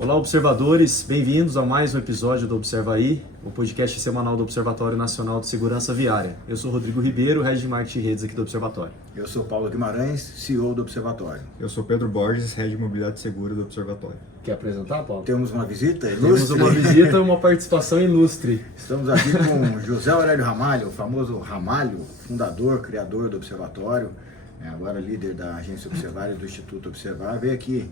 Olá, observadores, bem-vindos a mais um episódio do Observa Aí, o podcast semanal do Observatório Nacional de Segurança Viária. Eu sou Rodrigo Ribeiro, Head de Marketing e Redes aqui do Observatório. Eu sou Paulo Guimarães, CEO do Observatório. Eu sou Pedro Borges, Head de Mobilidade Segura do Observatório. Quer apresentar, Paulo? Temos uma visita ilustre. Temos uma visita e uma participação ilustre. Estamos aqui com José Aurélio Ramalho, o famoso Ramalho, fundador, criador do Observatório, agora líder da Agência Observar e do Instituto Observar. Veio aqui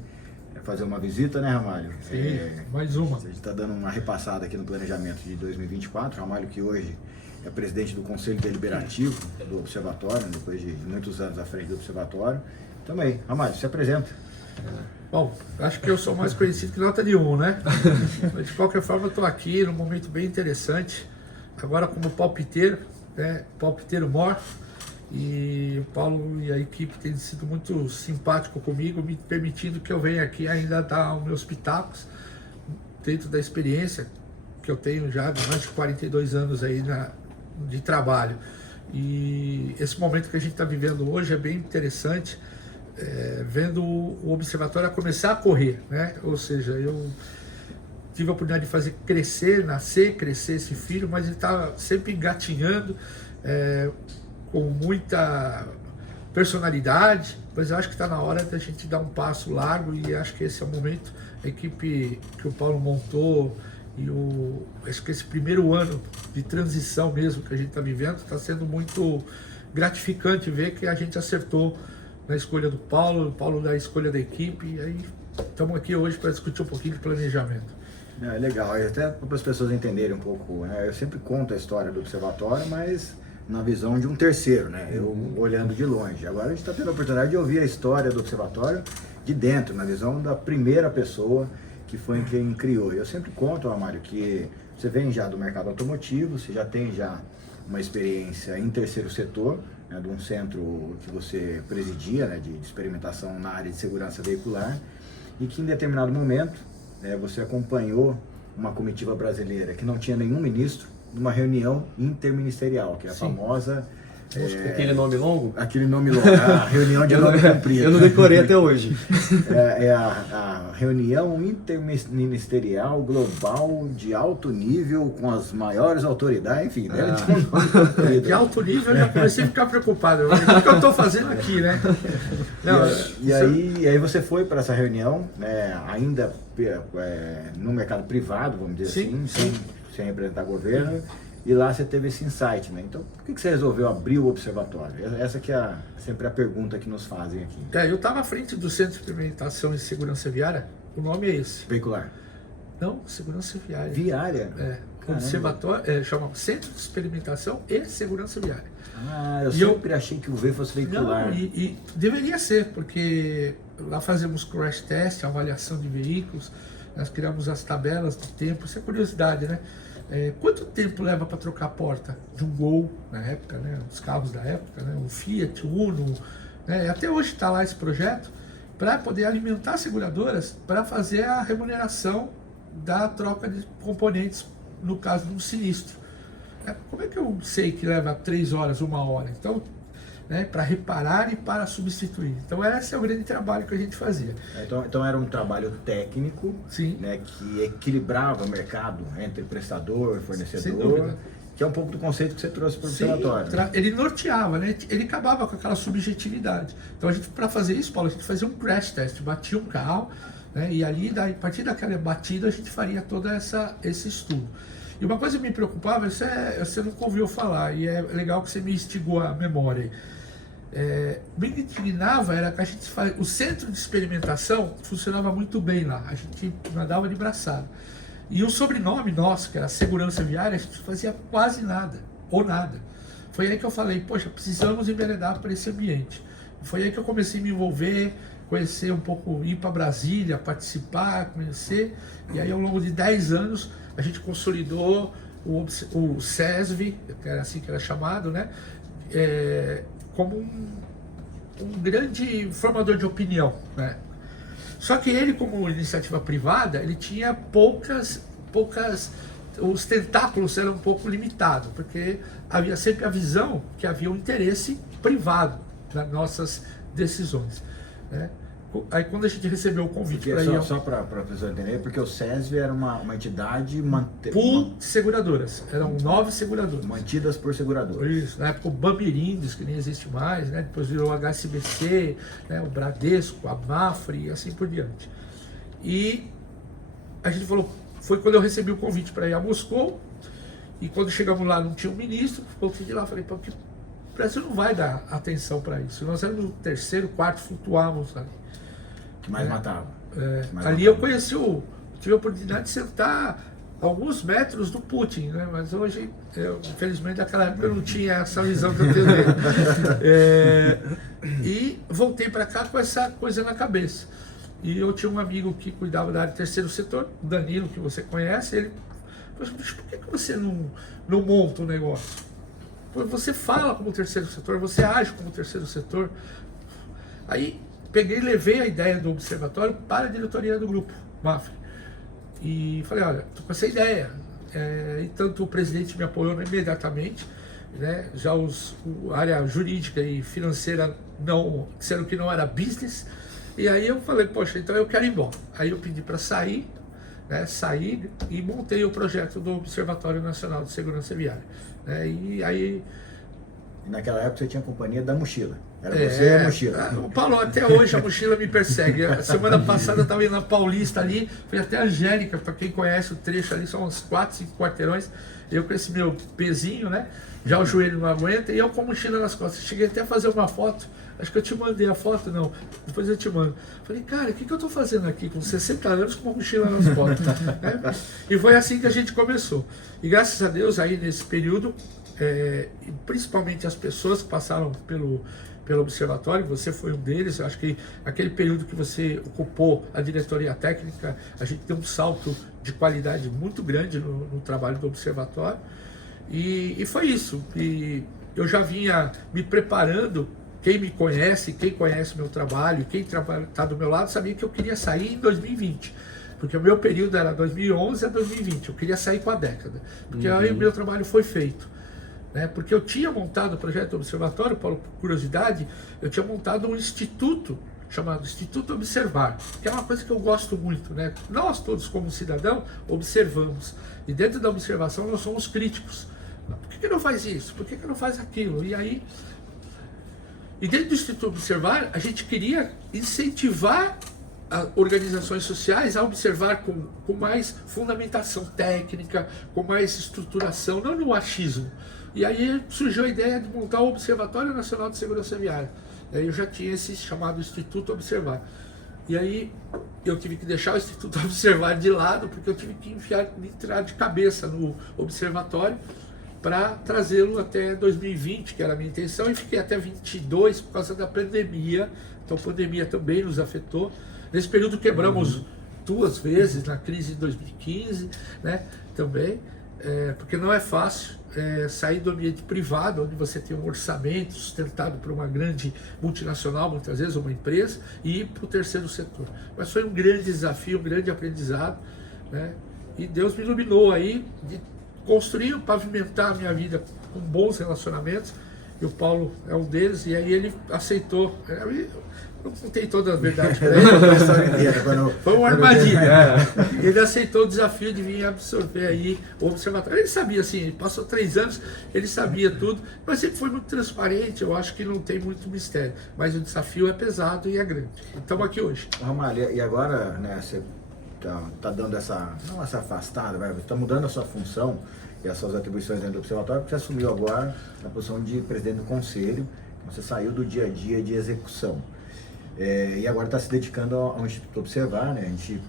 fazer uma visita, né, Ramalho? Sim, mais uma. A gente está dando uma repassada aqui no planejamento de 2024. Ramalho, que hoje é presidente do Conselho Deliberativo do Observatório, depois de muitos anos à frente do Observatório. Também, Ramalho, se apresenta. Bom, acho que eu sou mais conhecido que nota de 1, né? Mas de qualquer forma, eu estou aqui num momento bem interessante, agora como palpiteiro, né? Palpiteiro mor. E o Paulo e a equipe têm sido muito simpático comigo, me permitindo que eu venha aqui ainda dar os meus pitacos dentro da experiência que eu tenho já de mais de 42 anos aí de trabalho. E esse momento que a gente está vivendo hoje é bem interessante, vendo o Observatório a começar a correr, né? Ou seja, eu tive a oportunidade de fazer crescer esse filho, mas ele está sempre engatinhando, com muita personalidade, mas eu acho que está na hora da gente dar um passo largo e acho que esse é o momento. A equipe que o Paulo montou e acho que esse primeiro ano de transição mesmo que a gente está vivendo está sendo muito gratificante ver que a gente acertou na escolha do Paulo, o Paulo na escolha da equipe, e aí estamos aqui hoje para discutir um pouquinho de planejamento. É legal, e até para as pessoas entenderem um pouco, né? Eu sempre conto a história do Observatório, mas na visão de um terceiro, né? Eu olhando de longe. Agora a gente está tendo a oportunidade de ouvir a história do Observatório de dentro, na visão da primeira pessoa que foi quem criou. Eu sempre conto, Amário, que você vem já do mercado automotivo, você já tem já uma experiência em terceiro setor, né, de um centro que você presidia, né, de experimentação na área de segurança veicular, e que em determinado momento você acompanhou uma comitiva brasileira que não tinha nenhum ministro, numa reunião interministerial, que é a famosa... Aquele nome longo? Aquele nome longo, a reunião de nome comprido. Eu não decorei até hoje. É a reunião interministerial global de alto nível, com as maiores autoridades, enfim, deve ter um nome comprido. De alto nível eu já comecei a ficar preocupado. O que eu estou fazendo aqui, né? Não, e aí você foi para essa reunião, né, ainda no mercado privado, vamos dizer assim, sem representar governo, e lá você teve esse insight, né? Então, por que você resolveu abrir o Observatório? Essa que é sempre a pergunta que nos fazem aqui. eu estava à frente do Centro de Experimentação e Segurança Viária, o nome é esse. Veicular. Não, Segurança Viária. Viária? Observatório, chama Centro de Experimentação e Segurança Viária. Eu sempre achei que o V fosse veicular. Não, e deveria ser, porque lá fazemos crash test, avaliação de veículos, nós criamos as tabelas de tempo, isso é curiosidade, né? Quanto tempo leva para trocar a porta de um Gol na época, né? Os carros da época, né? O Fiat, o Uno, né? Até hoje está lá esse projeto para poder alimentar as seguradoras para fazer a remuneração da troca de componentes no caso de um sinistro. Como é que eu sei que leva 3 horas, 1 hora? Então, para reparar e para substituir. Então esse é o grande trabalho que a gente fazia. Então era um trabalho técnico, sim, né, que equilibrava o mercado entre prestador e fornecedor, sem dúvida, que é um pouco do conceito que você trouxe para o Observatório. Ele norteava, né? Ele acabava com aquela subjetividade. Então para fazer isso, Paulo, a gente fazia um crash test, batia um carro, né, e ali, a partir daquela batida, a gente faria todo esse estudo. E uma coisa que me preocupava, você nunca ouviu falar, e é legal que você me instigou a memória. Me indignava era que o centro de experimentação funcionava muito bem lá, a gente nadava de braçada. E o sobrenome nosso, que era Segurança Viária, a gente fazia quase nada, ou nada. Foi aí que eu falei, poxa, precisamos enveredar para esse ambiente. Foi aí que eu comecei a me envolver, conhecer um pouco, ir para Brasília, participar, conhecer, e aí ao longo de 10 anos a gente consolidou o SESV, que era assim que era chamado, né? Como um grande formador de opinião, né? Só que ele, como iniciativa privada, ele tinha poucas, os tentáculos eram um pouco limitados, porque havia sempre a visão que havia um interesse privado nas nossas decisões, né? Aí quando a gente recebeu o convite para Porque ir... só para a pessoa entender, porque o SESV era uma entidade Pool de seguradoras. Eram 9 seguradoras. mantidas por seguradoras. Isso, na época o Bamirindos, que nem existe mais, né? Depois virou o HSBC, né? O Bradesco, a Mafre e assim por diante. E a gente falou, foi quando eu recebi o convite para ir a Moscou, e quando chegamos lá não tinha um ministro, voltei de lá, falei, pô, que o Brasil não vai dar atenção para isso. Nós éramos o terceiro, quarto, flutuávamos ali. Que mais matava. Que mais Ali matava. eu conheci tive a oportunidade de sentar alguns metros do Putin, né? Mas hoje, infelizmente, naquela época eu não tinha essa visão que eu tenho dele. E voltei para cá com essa coisa na cabeça. E eu tinha um amigo que cuidava da área do terceiro setor, o Danilo, que você conhece, ele falou assim, por que você não monta um negócio? Você fala como terceiro setor, você age como terceiro setor. Aí peguei e levei a ideia do observatório para a diretoria do grupo, Mafre. E falei, olha, estou com essa ideia. E tanto o presidente me apoiou imediatamente, né? Já a área jurídica e financeira não, disseram que não era business. E aí eu falei, poxa, então eu quero ir embora. Aí eu pedi para sair, né? Saí e montei o projeto do Observatório Nacional de Segurança Viária. Né? E aí... E naquela época você tinha a companhia da mochila. Era você e a mochila. O Paulo, até hoje a mochila me persegue. A semana passada eu estava indo na Paulista ali, fui até a Angélica, para quem conhece o trecho ali, são uns 4, 5 quarteirões. Eu com esse meu pezinho, né? Já o joelho não aguenta, e eu com a mochila nas costas. Cheguei até a fazer uma foto, acho que eu te mandei a foto, não, depois eu te mando. Falei, cara, o que eu estou fazendo aqui com 60 anos com uma mochila nas costas? Né? E foi assim que a gente começou. E graças a Deus, aí nesse período, principalmente as pessoas que passaram pelo observatório, você foi um deles. Eu acho que aquele período que você ocupou a diretoria técnica, a gente deu um salto de qualidade muito grande no trabalho do observatório, e foi isso. E eu já vinha me preparando. Quem me conhece, quem conhece meu trabalho, quem está do meu lado, sabia que eu queria sair em 2020. Porque o meu período era 2011 a 2020, eu queria sair com a década. Porque aí o meu trabalho foi feito. Né? Porque eu tinha montado o projeto do Observatório, por curiosidade, eu tinha montado um instituto chamado Instituto Observar, que é uma coisa que eu gosto muito. Né? Nós todos, como cidadão, observamos. E dentro da observação nós somos críticos. Por que não faz isso? Por que não faz aquilo? E dentro do Instituto Observar, a gente queria incentivar organizações sociais a observar com mais fundamentação técnica, com mais estruturação, não no achismo. E aí surgiu a ideia de montar o Observatório Nacional de Segurança Viária. Aí eu já tinha esse chamado Instituto Observar. E aí eu tive que deixar o Instituto Observar de lado, porque eu tive que entrar de cabeça no observatório para trazê-lo até 2020, que era a minha intenção, e fiquei até 22 por causa da pandemia. Então a pandemia também nos afetou. Nesse período quebramos 2 vezes, na crise de 2015, né, também, porque não é fácil sair do ambiente privado, onde você tem um orçamento sustentado por uma grande multinacional, muitas vezes uma empresa, e ir para o terceiro setor. Mas foi um grande desafio, um grande aprendizado, né, e Deus me iluminou aí de construir, pavimentar a minha vida com bons relacionamentos, e o Paulo é um deles, e aí ele aceitou. Eu não contei toda a verdade para ele. Foi uma armadilha. Ele aceitou o desafio de vir absorver aí o observatório. Ele sabia, assim, ele passou 3 anos, ele sabia tudo, mas sempre foi muito transparente. Eu acho que não tem muito mistério. Mas o desafio é pesado e é grande. Estamos aqui hoje. Ramalho, e agora, né, você tá dando não essa afastada, você está mudando a sua função e as suas atribuições dentro do observatório, porque você assumiu agora a posição de presidente do conselho, você saiu do dia a dia de execução. E agora está se dedicando ao Instituto Observar, né? A gente,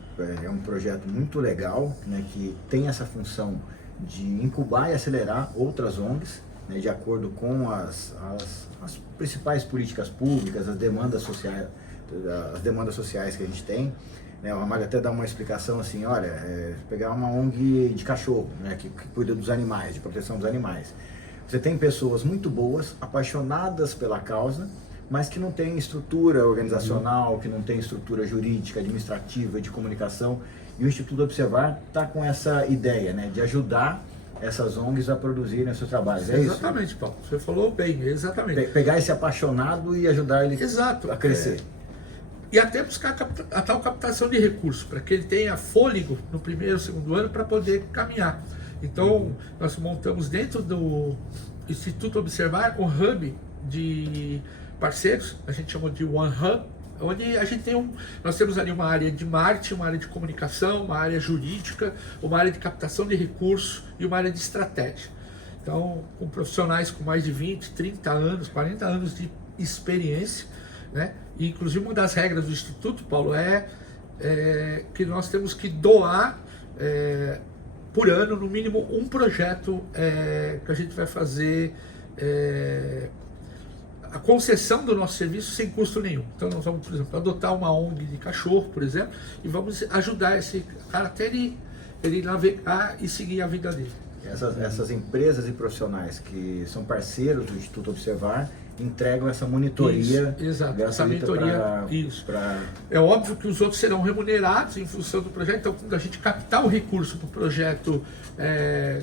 é um projeto muito legal, né, que tem essa função de incubar e acelerar outras ONGs, né, de acordo com as principais políticas públicas, as demandas sociais que a gente tem. Né? O Ramalho até dá uma explicação assim, olha, pegar uma ONG de cachorro, né, que cuida dos animais, de proteção dos animais. Você tem pessoas muito boas, apaixonadas pela causa, mas que não tem estrutura organizacional, que não tem estrutura jurídica, administrativa, de comunicação. E o Instituto Observar está com essa ideia, né, de ajudar essas ONGs a produzirem seus trabalhos. É exatamente, isso? Paulo. Você falou bem, exatamente. Pegar esse apaixonado e ajudar ele Exato. a crescer. e até buscar a tal captação de recursos, para que ele tenha fôlego no primeiro, segundo ano para poder caminhar. Então, nós montamos dentro do Instituto Observar um hub de parceiros, a gente chamou de One Hub, onde a gente tem nós temos ali uma área de marketing, uma área de comunicação, uma área jurídica, uma área de captação de recursos e uma área de estratégia. Então, com profissionais com mais de 20, 30 anos, 40 anos de experiência, né? E, inclusive, uma das regras do Instituto, Paulo, é que nós temos que doar por ano, no mínimo, um projeto que a gente vai fazer a concessão do nosso serviço sem custo nenhum. Então nós vamos, por exemplo, adotar uma ONG de cachorro, por exemplo, e vamos ajudar esse cara até ele navegar e seguir a vida dele. Essas empresas e profissionais que são parceiros do Instituto Observar entregam essa monitoria. Isso, exato, essa mentoria. É óbvio que os outros serão remunerados em função do projeto. Então, quando a gente captar o recurso para o projeto,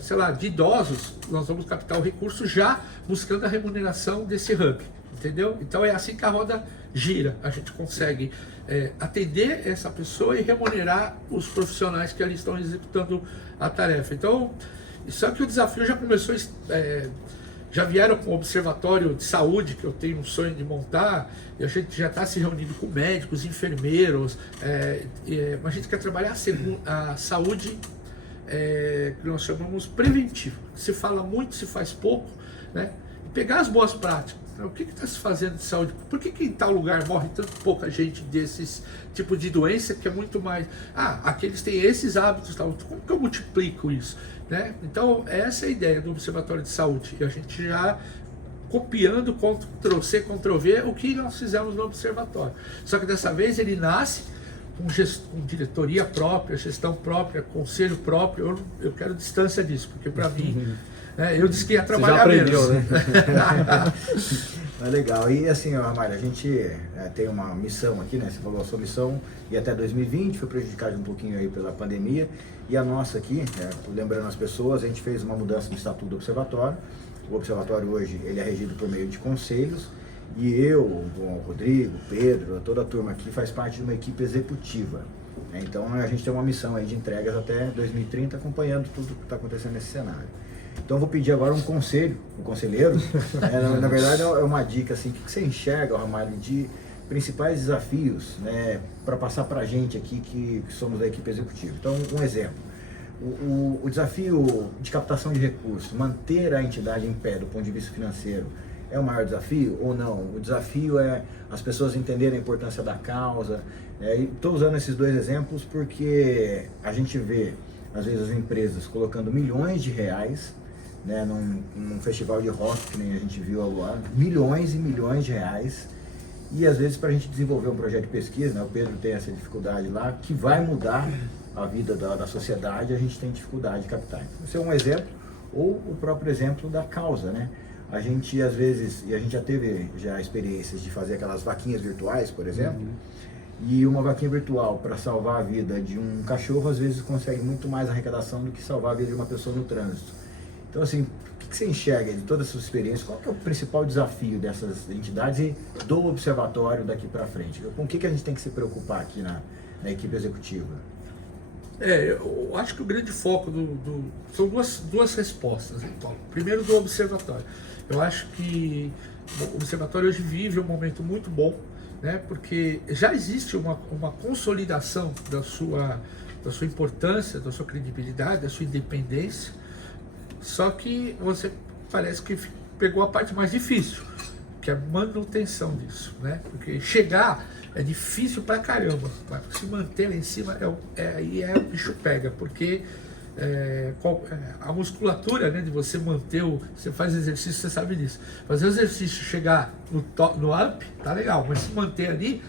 sei lá, de idosos, nós vamos captar o recurso já buscando a remuneração desse hub, entendeu? Então é assim que a roda gira. A gente consegue atender essa pessoa e remunerar os profissionais que ali estão executando a tarefa. Então, só que o desafio já começou, já vieram com o Observatório de Saúde, que eu tenho um sonho de montar, e a gente já está se reunindo com médicos, enfermeiros, a gente quer trabalhar a saúde, que nós chamamos preventiva. Se fala muito, se faz pouco, né? E pegar as boas práticas. O que está se fazendo de saúde? Por que em tal lugar morre tanto pouca gente desses tipos de doença que é muito mais... aqueles têm esses hábitos, tal. Como que eu multiplico isso? Né? Então, essa é a ideia do Observatório de Saúde. E a gente já copiando Ctrl-C, Ctrl-V o que nós fizemos no Observatório. Só que dessa vez ele nasce com diretoria própria, gestão própria, conselho próprio. Eu quero distância disso, porque para mim... eu disse que ia trabalhar menos. Né? É legal. E assim, Ramalho, a gente tem uma missão aqui, né? Você falou a sua missão e até 2020 foi prejudicada um pouquinho aí pela pandemia. E a nossa aqui, lembrando as pessoas, a gente fez uma mudança no estatuto do Observatório. O Observatório hoje ele é regido por meio de conselhos. E eu, o Rodrigo, o Pedro, toda a turma aqui faz parte de uma equipe executiva. Então a gente tem uma missão aí de entregas até 2030, acompanhando tudo que está acontecendo nesse cenário. Então eu vou pedir agora um conselheiro, na verdade é uma dica assim, o que você enxerga, Ramalho, de principais desafios, né, para passar para a gente aqui que somos da equipe executiva. Então um exemplo, o desafio de captação de recursos, manter a entidade em pé do ponto de vista financeiro, é o maior desafio ou não? O desafio é as pessoas entenderem a importância da causa. Estou usando esses dois exemplos porque a gente vê às vezes as empresas colocando milhões de reais, né, num festival de rock, que nem a gente viu agora, milhões e milhões de reais, e às vezes para a gente desenvolver um projeto de pesquisa, né, o Pedro tem essa dificuldade lá, que vai mudar a vida da sociedade, a gente tem dificuldade de captar. Então, esse é um exemplo, ou o próprio exemplo da causa, né? A gente às vezes, e a gente já teve experiências de fazer aquelas vaquinhas virtuais, por exemplo, e uma vaquinha virtual para salvar a vida de um cachorro, às vezes consegue muito mais arrecadação do que salvar a vida de uma pessoa no trânsito. Então, assim, o que você enxerga de toda essa experiência? Qual que é o principal desafio dessas entidades e do observatório daqui para frente? Com o que a gente tem que se preocupar aqui na equipe executiva? Eu acho que o grande foco são duas respostas, hein, Paulo? Primeiro, do observatório. Eu acho que o observatório hoje vive um momento muito bom, né, porque já existe uma consolidação da sua importância, da sua credibilidade, da sua independência, só que você parece que pegou a parte mais difícil, que é a manutenção disso, né? Porque chegar é difícil pra caramba, mas se manter lá em cima aí o bicho pega, porque a musculatura, né, de você manter você faz exercício, você sabe disso. Fazer o exercício, chegar no up, tá legal, mas se manter ali,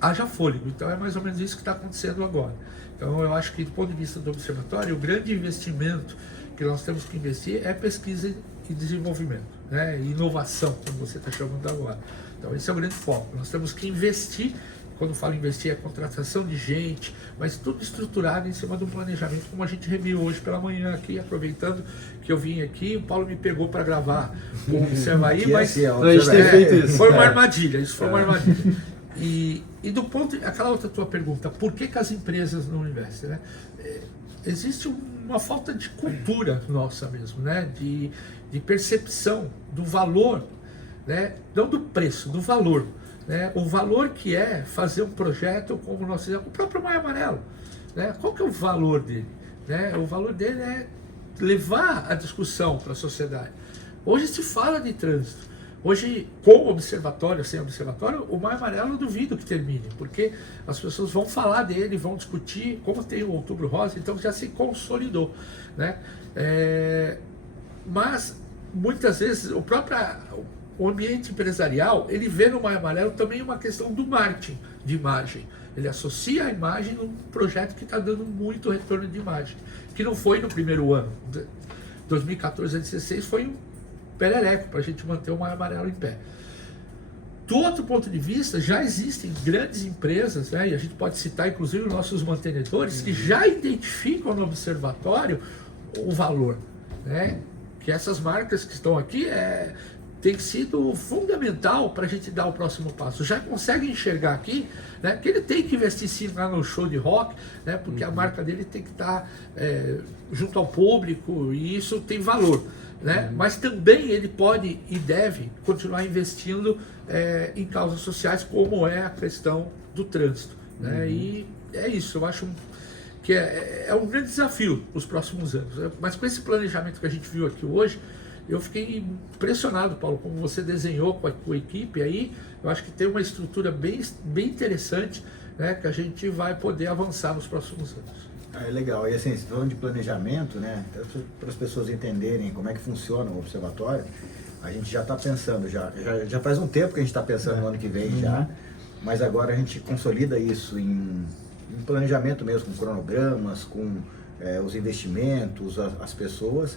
haja fôlego. Então é mais ou menos isso que está acontecendo agora. Então eu acho que do ponto de vista do observatório, o grande investimento que nós temos que investir é pesquisa e desenvolvimento, né, e inovação, como você está chamando agora. Então esse é o grande foco. Nós temos que investir. Quando falo investir, é contratação de gente, mas tudo estruturado em cima de um planejamento, como a gente reviu hoje pela manhã aqui, aproveitando que eu vim aqui, o Paulo me pegou para gravar o Observa aí, mas a gente tem feito isso. Foi uma armadilha, isso foi uma armadilha. E do ponto, aquela outra tua pergunta, por que as empresas não investem, né? Existe uma falta de cultura nossa mesmo, né? De percepção do valor, né? Não do preço, do valor, né? O valor que é fazer um projeto como nós fizemos, o próprio Maio Amarelo, né? Qual que é o valor dele, né? O valor dele é levar a discussão para a sociedade. Hoje se fala de trânsito. Hoje, com observatório, sem observatório, o Maio Amarelo eu duvido que termine, porque as pessoas vão falar dele, vão discutir, como tem o Outubro Rosa, então já se consolidou, né? Mas, muitas vezes, o ambiente empresarial, ele vê no Maio Amarelo também uma questão do marketing, de imagem. Ele associa a imagem num projeto que está dando muito retorno de imagem, que não foi no primeiro ano. 2014 a 2016 foi um perereco para a gente manter o Maio Amarelo em pé. Do outro ponto de vista, já existem grandes empresas, né, e a gente pode citar inclusive os nossos mantenedores, que já identificam no observatório o valor, né, que essas marcas que estão aqui tem sido fundamental para a gente dar o próximo passo. Já consegue enxergar aqui, né, que ele tem que investir sim lá no show de rock, né, porque a marca dele tem que estar junto ao público e isso tem valor. Né? Mas também ele pode e deve continuar investindo em causas sociais, como é a questão do trânsito. Né? E é isso, eu acho que é um grande desafio nos próximos anos. Mas com esse planejamento que a gente viu aqui hoje, eu fiquei impressionado, Paulo, como você desenhou com a equipe aí. Eu acho que tem uma estrutura bem interessante, né, que a gente vai poder avançar nos próximos anos. É legal, e assim, falando de planejamento, né, para as pessoas entenderem como é que funciona o observatório, a gente já está pensando, já faz um tempo que a gente está pensando no ano que vem já, mas agora a gente consolida isso em planejamento mesmo, com cronogramas, com os investimentos, as pessoas,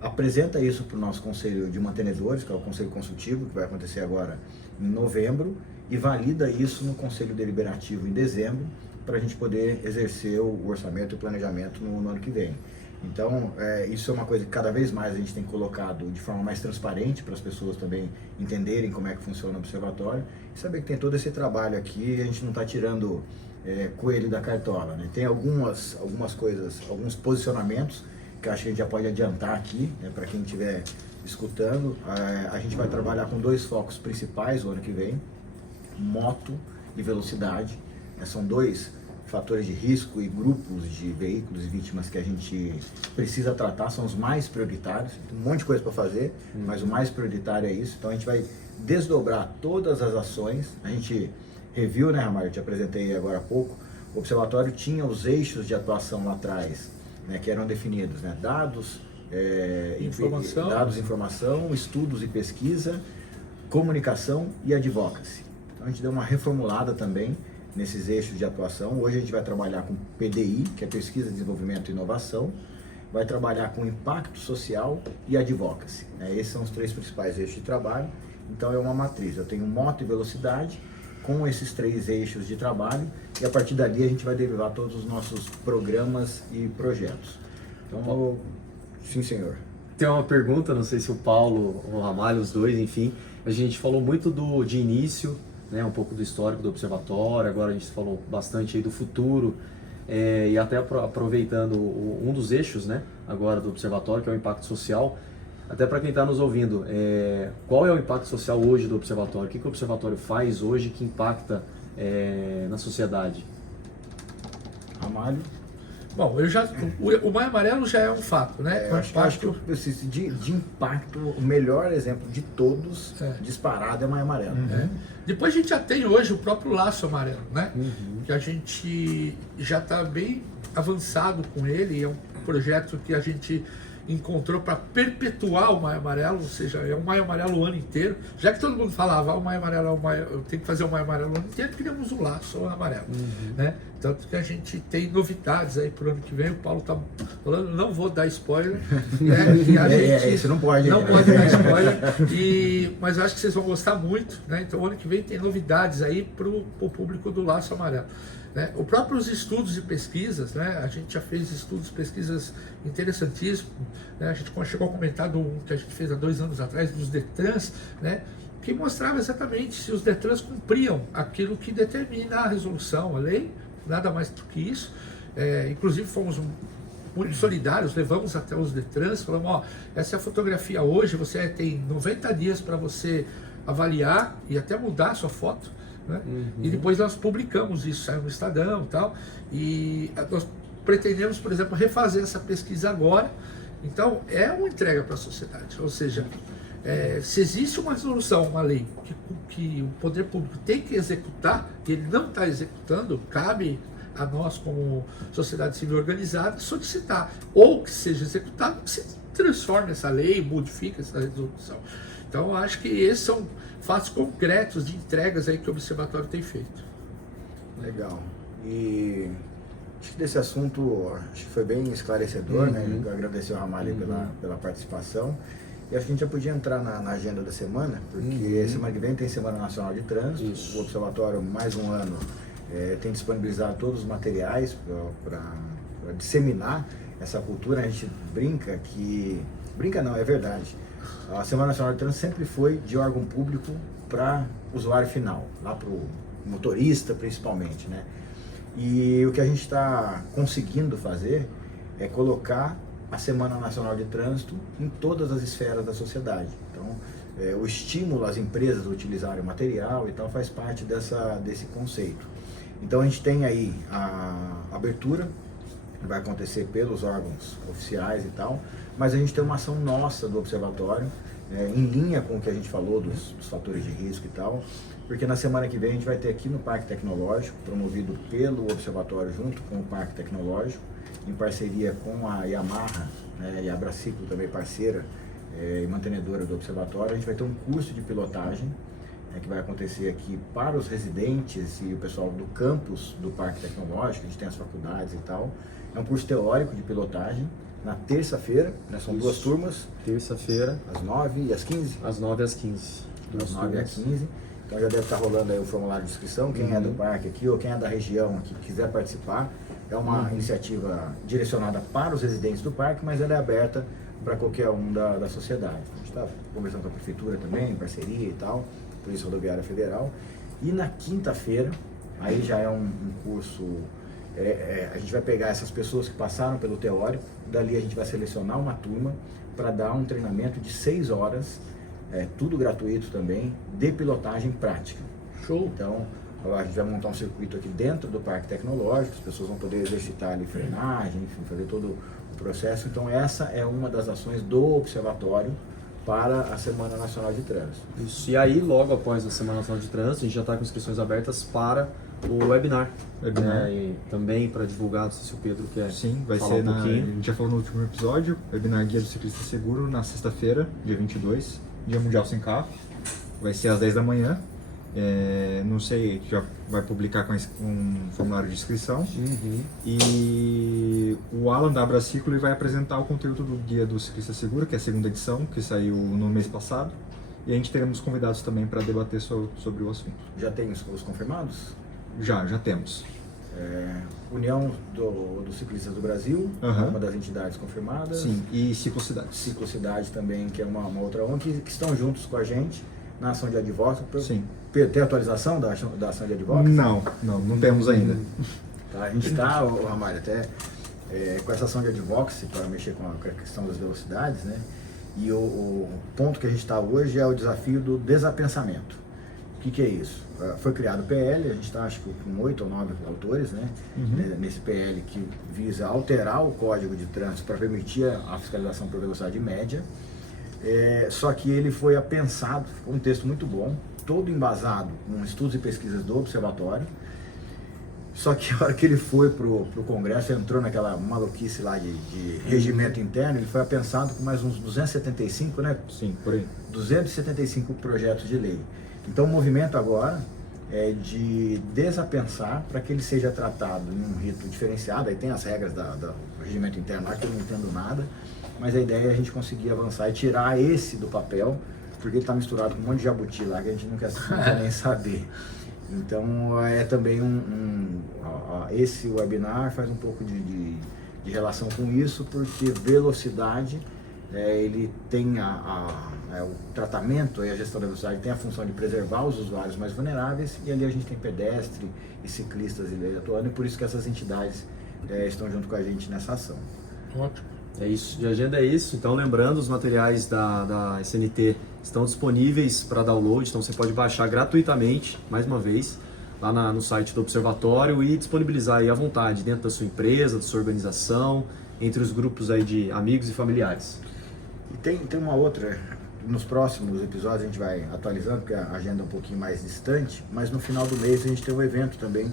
apresenta isso para o nosso conselho de mantenedores, que é o conselho consultivo, que vai acontecer agora em novembro, e valida isso no conselho deliberativo em dezembro, para a gente poder exercer o orçamento e o planejamento no ano que vem. Então, isso é uma coisa que cada vez mais a gente tem colocado de forma mais transparente para as pessoas também entenderem como é que funciona o observatório e saber que tem todo esse trabalho aqui e a gente não está tirando coelho da cartola, né? Tem algumas coisas, alguns posicionamentos que eu acho que a gente já pode adiantar aqui, né, para quem estiver escutando. A gente vai trabalhar com 2 focos principais o ano que vem, moto e velocidade. São 2 fatores de risco e grupos de veículos e vítimas que a gente precisa tratar, são os mais prioritários. Tem um monte de coisa para fazer, mas o mais prioritário é isso. Então a gente vai desdobrar todas as ações. A gente reviu, né, Ramar? Eu te apresentei agora há pouco. O observatório tinha os eixos de atuação lá atrás, né, que eram definidos, né? Dados, informação, estudos e pesquisa, comunicação e advocacy. Então a gente deu uma reformulada também nesses eixos de atuação. Hoje a gente vai trabalhar com PDI, que é Pesquisa, Desenvolvimento e Inovação, vai trabalhar com Impacto Social e Advocacy. Esses são os 3 principais eixos de trabalho. Então é uma matriz, eu tenho moto e velocidade com esses 3 eixos de trabalho e a partir dali a gente vai derivar todos os nossos programas e projetos. Então, sim senhor. Tem uma pergunta, não sei se o Paulo ou o Ramalho, os dois, enfim, a gente falou muito de início, né, um pouco do histórico do observatório, agora a gente falou bastante aí do futuro, e até aproveitando um dos eixos, né, agora do observatório, que é o impacto social, até para quem está nos ouvindo, qual é o impacto social hoje do observatório? O que o observatório faz hoje que impacta na sociedade? Ramalho? Bom, o Maio Amarelo já é um fato, né? Eu acho que eu preciso de impacto, o melhor exemplo de todos, disparado, é Maio Amarelo. Depois a gente já tem hoje o próprio Laço Amarelo, né? Que a gente já está bem avançado com ele, é um projeto que a gente encontrou para perpetuar o Maio Amarelo, ou seja, é um Maio Amarelo o ano inteiro. Já que todo mundo falava, o Maio Amarelo eu tenho que fazer o Maio Amarelo o ano inteiro, criamos o Laço Amarelo, né? Tanto que a gente tem novidades aí pro ano que vem. O Paulo tá falando, não vou dar spoiler, né? E a gente isso não pode. Não pode dar spoiler, mas eu acho que vocês vão gostar muito, né? Então o ano que vem tem novidades aí pro público do Laço Amarelo. Né? Os próprios estudos e pesquisas, né? A gente já fez estudos e pesquisas interessantíssimos, né? A gente chegou a comentar do que a gente fez há 2 anos atrás, dos DETRANS, né? que mostrava exatamente se os Detrans cumpriam aquilo que determina a resolução, a lei, nada mais do que isso. Inclusive fomos muito solidários, levamos até os Detrans, falamos, ó, essa é a fotografia hoje, você tem 90 dias para você avaliar e até mudar a sua foto, né? E depois nós publicamos isso, saiu no Estadão e tal, e nós pretendemos, por exemplo, refazer essa pesquisa agora. Então, é uma entrega para a sociedade, ou seja, se existe uma resolução, uma lei que o poder público tem que executar, e ele não está executando, cabe a nós, como sociedade civil organizada, solicitar, ou que seja executado, que se transforme essa lei, modifique essa resolução. Então, acho que esses são fatos concretos de entregas aí que o Observatório tem feito. Legal. E acho que desse assunto, acho que foi bem esclarecedor, né? Eu agradecer ao Ramalho pela participação. E acho que a gente já podia entrar na agenda da semana, porque semana que vem tem Semana Nacional de Trânsito. Isso. O Observatório, mais um ano, tem disponibilizado todos os materiais para disseminar essa cultura. A gente brinca que... Brinca não, é verdade. A Semana Nacional de Trânsito sempre foi de órgão público para usuário final, lá para o motorista principalmente, né? E o que a gente está conseguindo fazer é colocar a Semana Nacional de Trânsito em todas as esferas da sociedade. Então, o estímulo às empresas a utilizarem o material e tal faz parte desse conceito. Então, a gente tem aí a abertura, que vai acontecer pelos órgãos oficiais e tal, mas a gente tem uma ação nossa do Observatório, em linha com o que a gente falou dos fatores de risco e tal, porque na semana que vem a gente vai ter aqui no Parque Tecnológico, promovido pelo Observatório junto com o Parque Tecnológico, em parceria com a Yamaha, né, e a Abraciclo também parceira e mantenedora do Observatório, a gente vai ter um curso de pilotagem que vai acontecer aqui para os residentes e o pessoal do campus do Parque Tecnológico, a gente tem as faculdades e tal. É um curso teórico de pilotagem, na terça-feira, né, são duas turmas. Terça-feira. Às 9 e às 15? Às 9 às 15. Às 9 às 15. Então já deve estar rolando aí o formulário de inscrição. Quem é do parque aqui ou quem é da região aqui quiser participar, é uma iniciativa direcionada para os residentes do parque, mas ela é aberta para qualquer um da sociedade. A gente está conversando com a prefeitura também, em parceria e tal, Polícia Rodoviária Federal. E na quinta-feira, aí já é um curso... a gente vai pegar essas pessoas que passaram pelo teórico, dali a gente vai selecionar uma turma para dar um treinamento de 6 horas, tudo gratuito também, de pilotagem prática. Show! Então, a gente vai montar um circuito aqui dentro do Parque Tecnológico, as pessoas vão poder exercitar ali frenagem, enfim, fazer todo o processo. Então, essa é uma das ações do Observatório para a Semana Nacional de Trânsito. Isso. E aí, logo após a Semana Nacional de Trânsito, a gente já está com inscrições abertas para o webinar. E também para divulgar, não sei se o Pedro quer Sim, vai falar ser um pouquinho. A gente já falou no último episódio, webinar Guia do Ciclista Seguro, na sexta-feira, dia 22, Dia Mundial Sem Carro. Vai ser às 10 da manhã. Não sei, já vai publicar com um formulário de inscrição. E o Alan da Abraciclo vai apresentar o conteúdo do Guia do Ciclista Seguro, que é a segunda edição, que saiu no mês passado. E a gente teremos convidados também para debater sobre o assunto. Já tem os confirmados? Já temos. União dos Ciclistas do Brasil, uma das entidades confirmadas. Sim, e Ciclocidade. Ciclocidade também, que é uma outra ONG, que estão juntos com a gente na ação de advocacy. Sim. Tem atualização da ação de advocacy? Não temos ainda. Tá, a gente está, Ramalho, até com essa ação de advocacy para mexer com a questão das velocidades, né? E o ponto que a gente está hoje é o desafio do desapensamento. O que é isso? Foi criado o PL, a gente está acho que com 8 ou 9 autores, né? Nesse PL que visa alterar o Código de Trânsito para permitir a fiscalização por velocidade média. Só que ele foi apensado, ficou um texto muito bom, todo embasado com estudos e pesquisas do Observatório. Só que a hora que ele foi para o Congresso, entrou naquela maluquice lá de regimento interno, ele foi apensado com mais uns 275, né? Sim, por aí. 275 projetos de lei. Então o movimento agora é de desapensar para que ele seja tratado em um rito diferenciado. Aí tem as regras do regimento interno lá que eu não entendo nada, mas a ideia é a gente conseguir avançar e tirar esse do papel, porque ele está misturado com um monte de jabuti lá que a gente não quer nem saber. Então é também esse webinar faz um pouco de relação com isso, porque velocidade ele tem o tratamento e a gestão da velocidade tem a função de preservar os usuários mais vulneráveis, e ali a gente tem pedestre e ciclistas atuando, e por isso que essas entidades estão junto com a gente nessa ação. Ótimo. É isso, de agenda é isso. Então, lembrando, os materiais da SNT estão disponíveis para download, então você pode baixar gratuitamente, mais uma vez, lá no site do Observatório, e disponibilizar aí à vontade dentro da sua empresa, da sua organização, entre os grupos aí de amigos e familiares. E tem uma outra, nos próximos episódios a gente vai atualizando, porque a agenda é um pouquinho mais distante, mas no final do mês a gente tem um evento também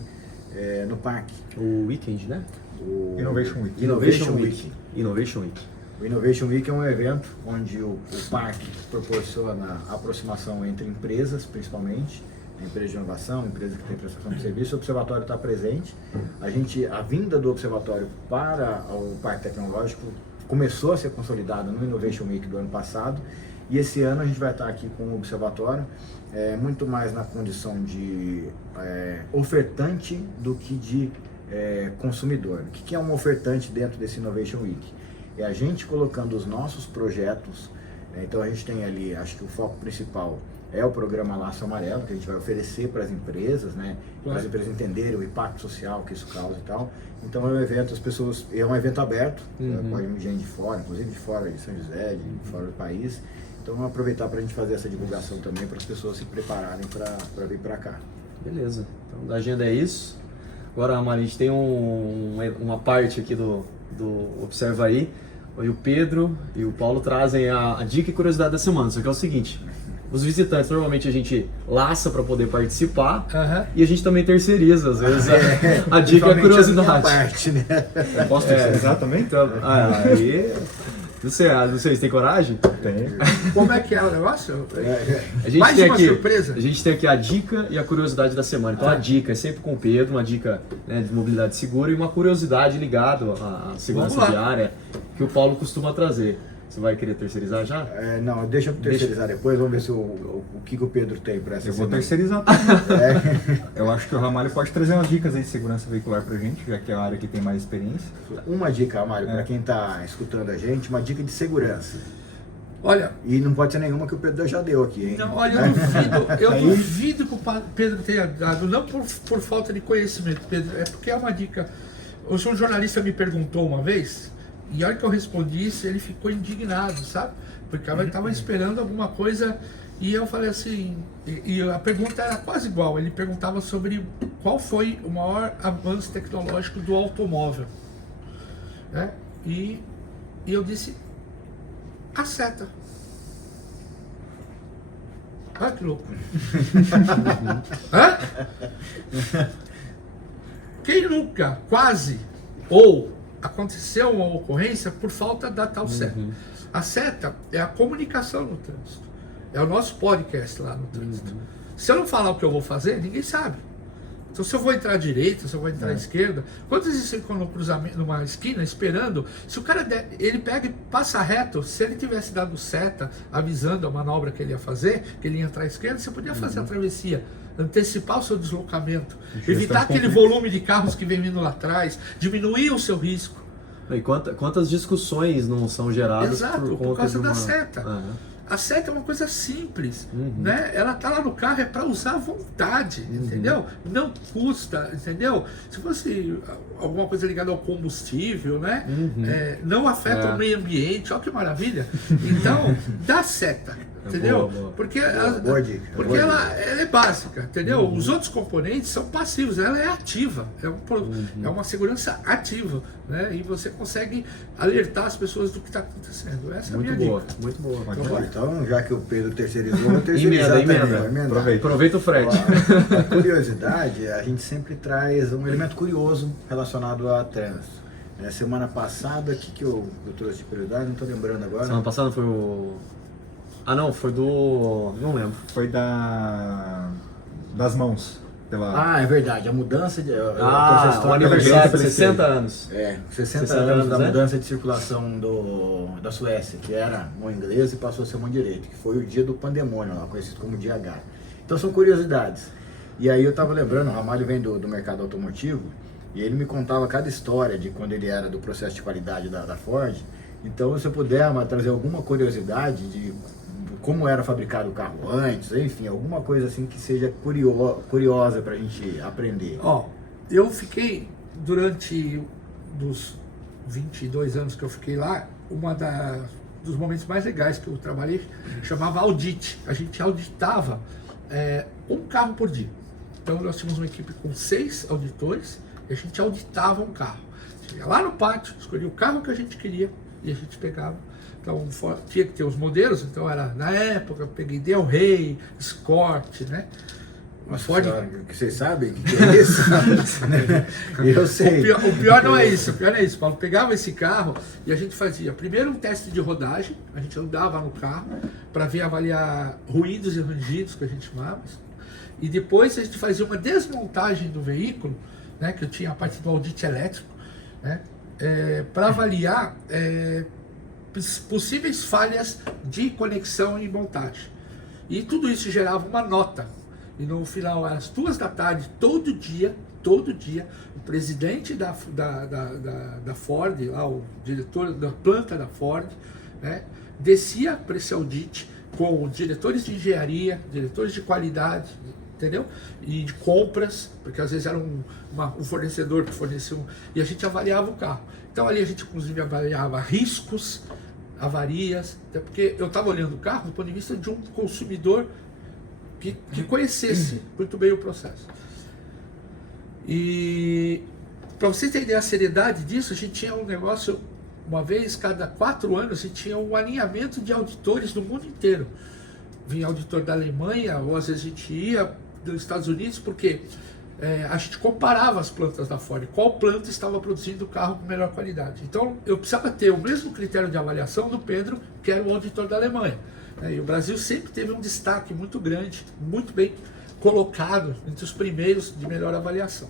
no parque. O Weekend, né? O Innovation Week. Innovation Week. Innovation Week. O Innovation Week é um evento onde o parque proporciona a aproximação entre empresas, principalmente, empresas de inovação, empresas que têm prestação de serviço. O Observatório está presente. A vinda do Observatório para o Parque Tecnológico começou a ser consolidada no Innovation Week do ano passado, e esse ano a gente vai estar aqui com o Observatório muito mais na condição de ofertante do que de consumidor. O que é um ofertante dentro desse Innovation Week? É a gente colocando os nossos projetos. Então a gente tem ali, acho que o foco principal é o programa Laço Amarelo, que a gente vai oferecer para as empresas, né? Para as empresas entenderem o impacto social que isso causa e tal. Então é um evento, é um evento aberto, pode vir gente de fora, inclusive de fora de São José, de fora do país. Então vamos aproveitar para a gente fazer essa divulgação também, para as pessoas se prepararem para vir para cá. Beleza, então da agenda é isso. Agora, Ramalho, a gente tem uma parte aqui do Observa Aí. O Pedro e o Paulo trazem a dica e curiosidade da semana. Só que é o seguinte: os visitantes, normalmente a gente laça para poder participar, e a gente também terceiriza, às vezes, a dica e a curiosidade. Parte, né? Posso terceirizar também? Então, aí... Não sei, vocês têm coragem? Tem. Como é que é o negócio? A gente Mais tem uma aqui, surpresa. A gente tem aqui a dica e a curiosidade da semana. Então a dica é sempre com o Pedro, uma dica, né, de mobilidade segura, e uma curiosidade ligada à segurança viária que o Paulo costuma trazer. Você vai querer terceirizar já? Não, deixa eu terceirizar depois, vamos ver se o que o Pedro tem para essa Eu vou semana. terceirizar também. Eu acho que o Ramalho pode trazer umas dicas aí de segurança veicular pra gente, já que é a área que tem mais experiência. Uma dica, Mário, para quem está escutando a gente, uma dica de segurança. Olha, E não pode ser nenhuma que o Pedro já deu aqui, hein? não, olha, eu duvido que o Pedro tenha dado, não por falta de conhecimento, Pedro, é porque é uma dica. Um jornalista me perguntou uma vez, e a hora que eu respondi isso, ele ficou indignado, sabe? Porque eu estava esperando alguma coisa, e eu falei assim, e a pergunta era quase igual. Ele perguntava sobre qual foi o maior avanço tecnológico do automóvel, né? E eu disse, a seta. Olha que louco. Hã? Quem nunca, quase, ou aconteceu uma ocorrência por falta da tal seta? A seta é a comunicação no trânsito. É o nosso podcast lá no trânsito. Se eu não falar o que eu vou fazer, ninguém sabe. Então, se eu vou entrar à direita, se eu vou entrar à esquerda, quantas vezes você ficou no cruzamento, numa esquina, esperando, se o cara ele pega e passa reto, se ele tivesse dado seta, avisando a manobra que ele ia fazer, que ele ia entrar à esquerda, você podia fazer a travessia, antecipar o seu deslocamento, evitar aquele volume de carros que vem vindo lá atrás, diminuir o seu risco. E quantas discussões não são geradas Exato, por causa conta da de uma... seta. A seta é uma coisa simples, né? Ela tá lá no carro, é para usar à vontade, entendeu? Não custa, entendeu? Se fosse alguma coisa ligada ao combustível, né? Não afeta o meio ambiente, olha que maravilha. Então, dá seta, entendeu? Boa. Porque, Boa dica. porque ela é básica, entendeu? Os outros componentes são passivos, ela é ativa, é uma segurança ativa, né? E você consegue alertar as pessoas do que está acontecendo. Essa é a minha dica. Muito boa. Então, já que o Pedro terceirizou, eu vou terceirizar também. Vou emendar. Aproveita o frete. A curiosidade, a gente sempre traz um elemento curioso relacionado a trânsito. Semana passada, o que eu trouxe de curiosidade? Não estou lembrando agora. Semana passada foi o... Ah, não, foi do... Não lembro. Foi das mãos. É verdade, a mudança de... o aniversário de 60 anos. 60 anos da mudança de circulação da Suécia, que era mão inglesa e passou a ser mão direita, que foi o dia do pandemônio, lá, conhecido como dia H. Então são curiosidades. E aí eu estava lembrando, o Ramalho vem do mercado automotivo, e ele me contava cada história de quando ele era do processo de qualidade da Ford, Então, se eu puder trazer alguma curiosidade de como era fabricado o carro antes, enfim, alguma coisa assim que seja curiosa para a gente aprender. Ó, eu fiquei durante dos 22 anos que eu fiquei lá, dos momentos mais legais que eu trabalhei chamava audit. A gente auditava um carro por dia. Então nós tínhamos uma equipe com 6 auditores e a gente auditava um carro. Ia lá no pátio, escolhia o carro que a gente queria e a gente pegava. Então tinha que ter os modelos, então era na época, eu peguei Del Rey, Escort, né? Nossa Ford. senhora, que vocês sabem o que é isso? Eu sei. O pior não é isso, o pior é isso, Paulo. Pegava esse carro e a gente fazia primeiro um teste de rodagem, a gente andava no carro para avaliar ruídos e rangidos, que a gente chamava. E depois a gente fazia uma desmontagem do veículo, né, que eu tinha a parte do audit elétrico, né, para avaliar possíveis falhas de conexão e montagem. E tudo isso gerava uma nota. E no final, às 2 da tarde, todo dia, o presidente da Ford, lá, o diretor da planta da Ford, né, descia para esse audit com diretores de engenharia, diretores de qualidade, entendeu? E de compras, porque às vezes era um fornecedor que fornecia e a gente avaliava o carro. Então ali a gente inclusive avaliava riscos, avarias, até porque eu estava olhando o carro do ponto de vista de um consumidor que conhecesse muito bem o processo. E para você entender a seriedade disso, a gente tinha um negócio, uma vez cada 4 anos, a gente tinha um alinhamento de auditores do mundo inteiro. Vinha auditor da Alemanha, ou às vezes a gente ia dos Estados Unidos, porque a gente comparava as plantas da Ford, qual planta estava produzindo o carro com melhor qualidade. Então eu precisava ter o mesmo critério de avaliação do Pedro, que era o auditor da Alemanha. E o Brasil sempre teve um destaque muito grande, muito bem colocado entre os primeiros de melhor avaliação.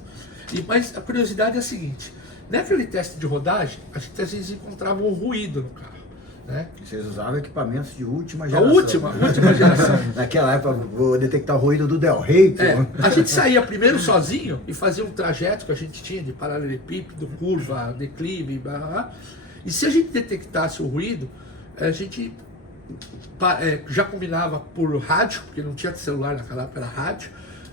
Mas a curiosidade é a seguinte, naquele teste de rodagem, a gente às vezes encontrava um ruído no carro. Né? Vocês usavam equipamentos de última geração. A última geração. Naquela época, vou detectar o ruído do Del Rey. A gente saía primeiro sozinho e fazia um trajeto que a gente tinha de paralelepípedo, curva, declive, blá, blá, blá. E se a gente detectasse o ruído, a gente já combinava por rádio, porque não tinha celular naquela época, era rádio.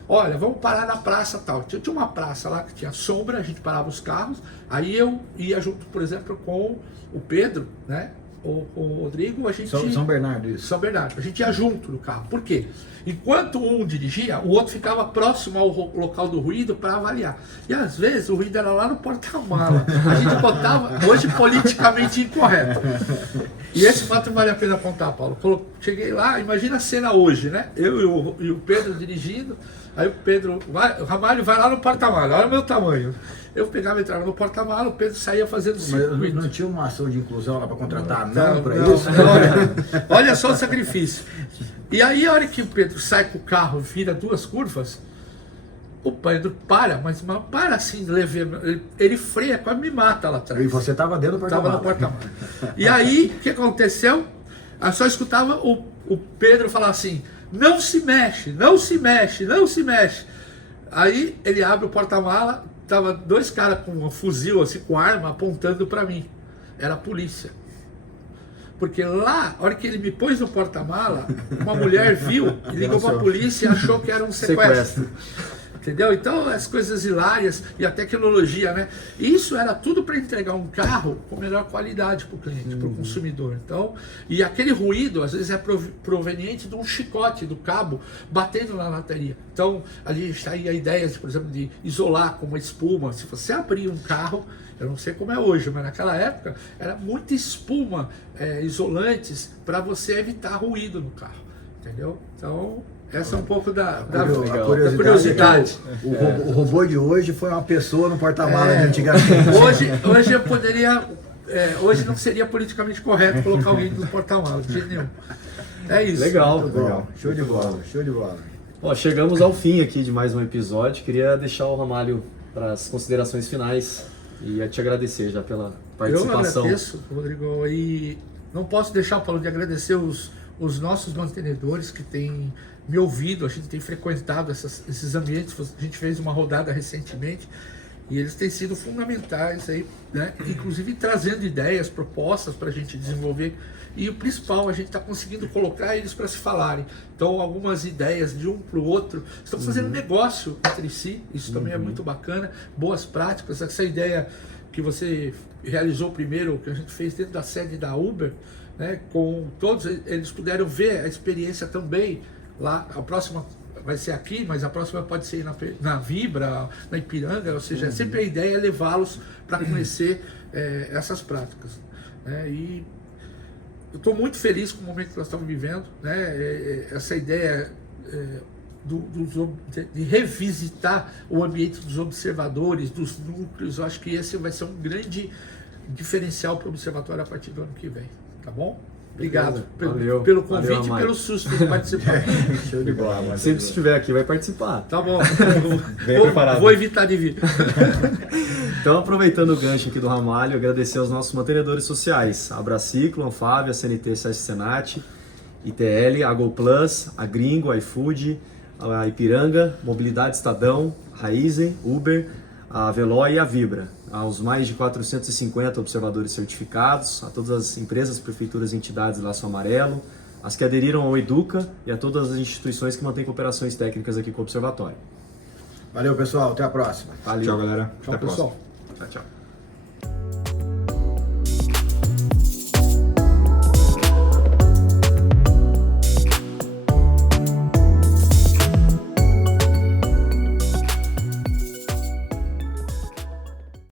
Olha, vamos parar na praça tal. Tinha uma praça lá que tinha sombra, a gente parava os carros. Aí eu ia junto, por exemplo, com o Pedro, né? O Rodrigo, a gente... São Bernardo, isso. São Bernardo. A gente ia junto no carro. Por quê? Enquanto um dirigia, o outro ficava próximo ao local do ruído para avaliar. E às vezes o ruído era lá no porta-mala. A gente botava, hoje politicamente incorreto. E esse fato vale a pena contar, Paulo. Cheguei lá, imagina a cena hoje, né? Eu e o Pedro dirigindo. Aí o Pedro, o Ramalho vai lá no porta-mala, olha o meu tamanho. Eu pegava e entrava no porta-mala, o Pedro saía fazendo circuito. Mas não tinha uma ação de inclusão lá para contratar não para isso? Olha só o sacrifício. E aí a hora que o Pedro sai com o carro, vira 2 curvas, o Pedro para, mas para assim, ele freia, quase me mata lá atrás. E você estava dentro do porta-mala. Estava no porta-mala. E aí, o que aconteceu? Eu só escutava o Pedro falar assim, não se mexe, não se mexe, não se mexe. Aí ele abre o porta-mala, tava 2 caras com um fuzil, assim, com arma, apontando para mim. Era a polícia. Porque lá, a hora que ele me pôs no porta-mala, uma mulher viu, e ligou para a polícia e achou que era um sequestro. Entendeu? Então, as coisas hilárias e a tecnologia, né? Isso era tudo para entregar um carro com melhor qualidade para o cliente, para o consumidor. Então, e aquele ruído, às vezes, é proveniente de um chicote do cabo batendo na lataria. Então, ali saía ideias, por exemplo, de isolar com uma espuma. Se você abrir um carro, eu não sei como é hoje, mas naquela época era muita espuma, isolantes, para você evitar ruído no carro. Entendeu? Então... essa é um pouco da curiosidade. O robô de hoje foi uma pessoa no porta-mala de antigamente. Hoje eu poderia... hoje não seria politicamente correto colocar alguém no porta-mala, de jeito nenhum. É isso. Legal. Legal. Show de bola, show de bola. Bom, chegamos ao fim aqui de mais um episódio. Queria deixar o Ramalho para as considerações finais e te agradecer já pela participação. Eu agradeço, Rodrigo, e não posso deixar, Paulo, de agradecer os nossos mantenedores que têm me ouvido, a gente tem frequentado esses ambientes, a gente fez uma rodada recentemente E eles têm sido fundamentais aí, né? Inclusive trazendo ideias, propostas para a gente desenvolver. E o principal, a gente está conseguindo colocar eles para se falarem. Então, algumas ideias de um para o outro estão fazendo negócio entre si. Isso também é muito bacana. Boas práticas. Essa ideia que você realizou primeiro, que a gente fez dentro da sede da Uber, né? Com todos, eles puderam ver a experiência também lá. A próxima vai ser aqui, mas a próxima pode ser na Vibra, na Ipiranga, ou seja, sempre a ideia é levá-los para conhecer essas práticas. Né? E eu estou muito feliz com o momento que nós estamos vivendo, né? Essa ideia de revisitar o ambiente dos observadores, dos núcleos, eu acho que esse vai ser um grande diferencial para o observatório a partir do ano que vem, tá bom? Obrigado pelo convite e pelo susto de participar. Show de bola. Sempre que estiver aqui vai participar. Tá bom. Bem preparado. Vou evitar de vir. Então, aproveitando o gancho aqui do Ramalho, agradecer aos nossos mantenedores sociais, a Abraciclo, a Anfávia, a CNT, SESC Senat, ITL, a Go Plus, a Gringo, a iFood, a Ipiranga, Mobilidade Estadão, Raizen, Uber, a Veloy e a Vibra. Aos mais de 450 observadores certificados, a todas as empresas, prefeituras e entidades Laço Amarelo, as que aderiram ao Educa e a todas as instituições que mantêm cooperações técnicas aqui com o Observatório. Valeu, pessoal. Até a próxima. Valeu. Tchau, galera. Tchau, Até a próxima. pessoal. Tchau, tchau.